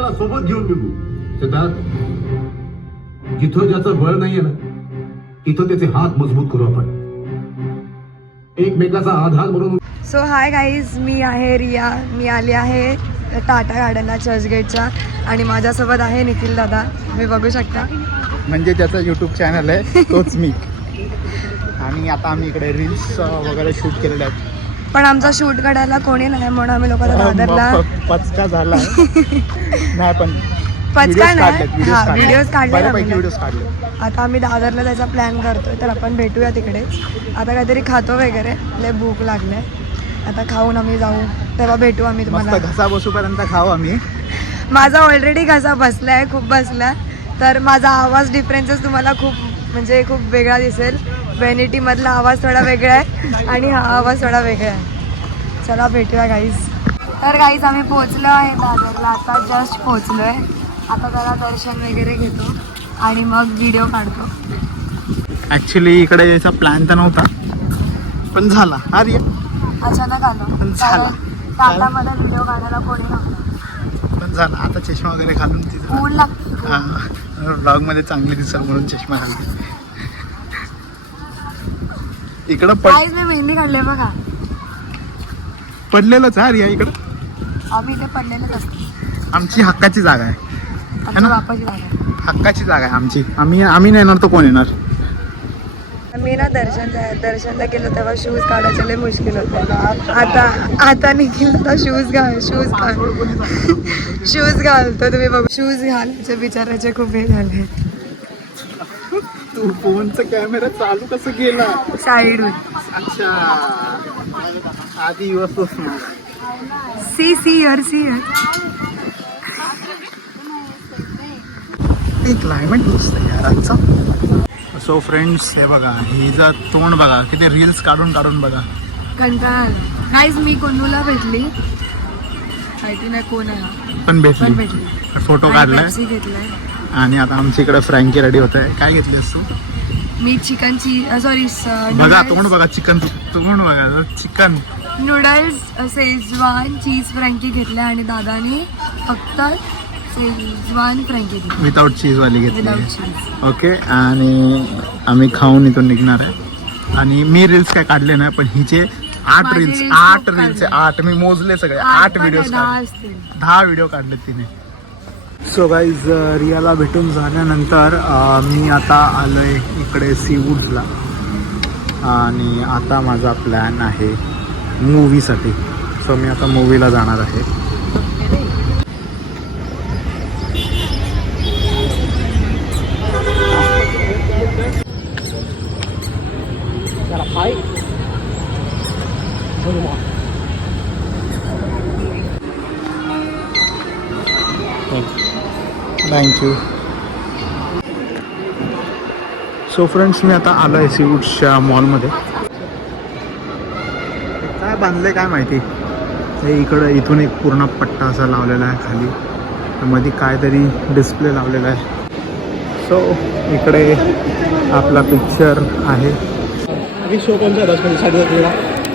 एकमेकाला सोबत घेऊन निघू. सिद्धार्थ, जिथं ज्याचं बळ नाहीये ना तिथं त्याचे हात मजबूत करू आपण, एकमेकाचा आधार म्हणून. सो हाय गाईज, मी आहे रिया. मी आली आहे टाटा गार्डनला चर्चगेटच्या आणि माझ्यासोबत आहे निखिल दादा. तुम्ही बघू शकता, म्हणजे त्याचं यूट्यूब चॅनल आहे तोच मी. आणि आता आम्ही इकडे रील्स वगैरे शूट केलेले आहेत. पण आमचा शूट काढायला कोणी नाही म्हणून आम्ही लोकांना दादरला पचका झाला नाही, पण पचका नाही, व्हिडिओज काढले. व्हिडिओज काढले. आता आम्ही दादरला त्याचा प्लॅन करतोय, तर आपण भेटूया तिकडेच. आता काहीतरी खातो वगैरे, लय भूक लागले. आता खाऊन आम्ही जाऊ, तेव्हा भेटू आम्ही तुम्हाला. घसा बसूपर्यंत खाऊ आम्ही. माझा ऑलरेडी घसा बसलाय, खूप बसला, तर माझा आवाज डिफरन्सेस तुम्हाला खूप वेगळा दिसेल. व्हॅनिटीमधला आवाज थोडा वेगळा आहे आणि हा आवाज थोडा वेगळा आहे. चला भेटूया गाईज. तर गाईज आम्ही पोहोचलो आहे दादरला, आता जस्ट पोहोचलो आहे. आता जरा दर्शन वगैरे घेतो आणि मग व्हिडिओ काढतो. ॲक्च्युली इकडे यायचा प्लॅन तर नव्हता, पण झाला. अरे अचानक आलो, झाला. टाटामध्ये व्हिडिओ काढायला कोणी नव्हतं, पण झाला. आता चष्मा वगैरे घालून ऊन लागते. ब्लॉगमध्ये चांगली दिसेल म्हणून चष्मा घालते. इकडं गाईज मी मेहंदी काढले बघा. पडलेलंच आहे रिया इकडं. आम्ही इथे पडलेलंच असतो. आमची हक्काची जागा आहे, आमच्या बापाची जागा आहे. हक्काची जागा आहे आमची. आम्ही नाही येणार तर कोण येणार. मी ना दर्शनला गेलो तेव्हा शूज काढायचे लय मुश्किल होते. आता निखिल आता शूज घालतो. तुम्ही बघू, शूज घालायचे बिचाराचे खूप हे झाले. तू फोनचा कॅमेरा चालू कसं केला? साईडून. अच्छा, आधी वस्तूच क्लायमेट मस्त यार आजचा. सो फ्रेंड्स, हे बघा, हिचं तोंड बघा, किती रील्स काढून बघा. कंटाळा गाईज. मी कोणूला भेटली, माहिती नाही कोण आहे, पण भेटली, फोटो काढलाय घेतलाय. आणि आता आमच्या इकडे फ्रँकी रेडी होत आहे. काय घेतली असतो? मी चिकनची बघा तोंड बघा, चिकन तोंड बघा, चिकन नूडल्स शेजवान चीज फ्रँकी घेतल्या आणि दादाने फक्त शेजवान फ्रँकी घेतली, विदाउट चीजवाली घेतली. विदाउट चीज. ओके, आणि आम्ही खाऊन इथून निघणार आहे. आणि मी रील्स काय काढले नाही, पण हिचे 8 रील्स 8 मी मोजले सगळे. 8 व्हिडिओ 10 व्हिडिओ काढले तिने. सो गाईज, रियाला भेटून झाल्यानंतर मी आता आलोय इकडे सीवूड्सला. आणि आता माझा प्लॅन आहे मूवीसाठी. सो मी आता मूवीला जाणार आहे. थँक्यू. सो फ्रेंड्स, मी आता आलो आहे सीवूड्सच्या मॉलमध्ये. काय बांधलं काय माहिती. हे इथून एक पूर्ण पट्टा असा लावलेला आहे खाली, मध्ये काहीतरी डिस्प्ले लावलेला आहे. सो इकडे आपला पिक्चर आहे. शो कोणता?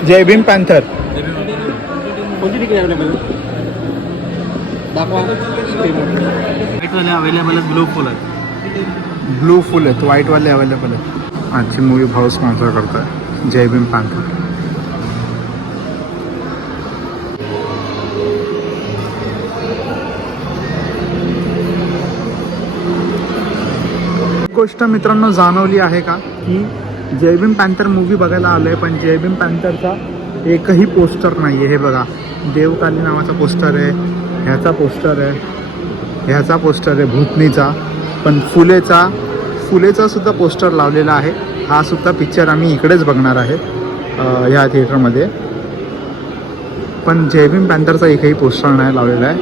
जय भीम पॅन्थर. कोणती तिकीट अवेलेबल? व्हाईटवाले अवेलेबल आहेत, ब्लू फुल आहेत, व्हाईटवाले अवेलेबल आहेत. आजची मूवी भाऊ स्पॉन्सर करतो आहे, जय भीम पॅन्थर. गोष्ट मित्रांनो जाणवली आहे का, की जय भीम पॅन्थर मूवी बघायला आलो आहे, पण जय भीम पॅन्थरचा एकही पोस्टर नाही आहे. हे बघा, देवकाली नावाचा पोस्टर आहे, ह्याचा पोस्टर आहे, ह्याचा पोस्टर आहे भूतनीचा, पण फुलेचा सुद्धा पोस्टर लावलेला आहे. हा सुद्धा पिक्चर आम्ही इकडेच बघणार आहे, ह्या थिएटरमध्ये. पण जय भीम पॅन्थरचा एकही पोस्टर नाही लावलेला आहे.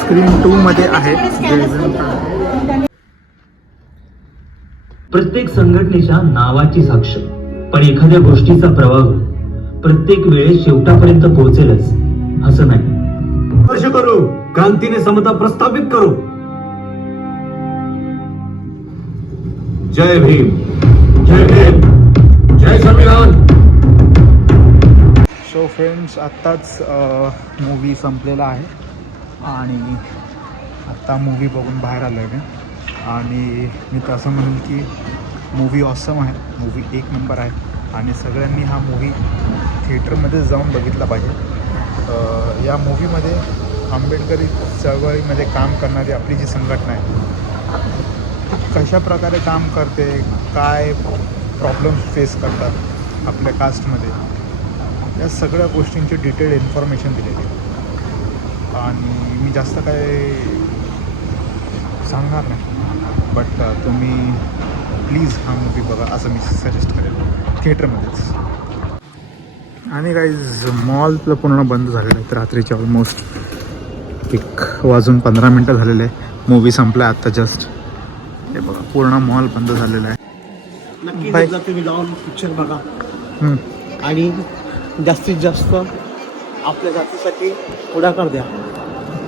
स्क्रीन 2 मध्ये आहे जय भीम पॅन्थर. प्रत्येक संघटनेच्या नावाची साक्ष, पण एखाद्या गोष्टीचा प्रवाह प्रत्येक वेळेस शेवटापर्यंत पोहोचेलच असं नाही. वर्ष करू, क्रांतीने समता प्रस्थापित करू. जय भीम, जय भीम, जय संविधान. सो फ्रेंड्स, आत्ताच मूवी संपलेला आहे आणि आता मूवी बघून बाहेर आलो आहे मी आणि मी तर असं म्हणेन की मूवी ऑसम आहे, मूवी एक नंबर आहे आणि सगळ्यांनी हा मूवी थिएटरमध्ये जाऊन बघितला पाहिजे. या मूवीमध्ये आंबेडकरी चळवळीमध्ये काम करणारी आपली जी संघटना आहे ती कशा प्रकारे काम करते, काय प्रॉब्लेम्स फेस करतात आपल्या कास्टमध्ये, या सगळ्या गोष्टींची डिटेल इन्फॉर्मेशन दिलेली आहे. आणि मी जास्त काय सांगणार नाही, बट तुम्ही प्लीज हा मूवी बघा असं मी सजेस्ट करेन थिएटरमध्येच. आणि काही मॉल पूर्ण बंद झालेलं आहे रात्रीचे ऑलमोस्ट 1:15 झालेले आहे. मूवी संपला आहे आत्ता जस्ट. हे बघा पूर्ण मॉल बंद झालेला आहे. नक्की बाय. जर तुम्ही जाऊन पिक्चर बघा हम्म. आणि जास्तीत जास्त आपल्या जातीसाठी पुढाकार द्या.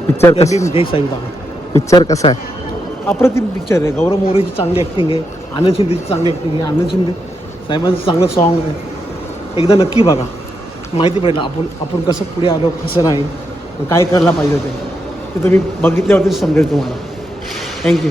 पिक्चर जय भीम कसं जय साई बाबा. पिक्चर कसा आहे? अप्रतिम पिक्चर आहे. गौरव मोरेची चांगली ॲक्टिंग आहे, आनंद शिंदेची चांगली ॲक्टिंग आहे, आनंद शिंदे साहेबांचं चांगलं सॉन्ग आहे. एकदा नक्की बघा, माहिती पडेल आपण कसं पुढे आलो, कसं नाही, काय करायला पाहिजे ते तुम्ही बघितल्यावरतीच समजेल तुम्हाला. थँक्यू.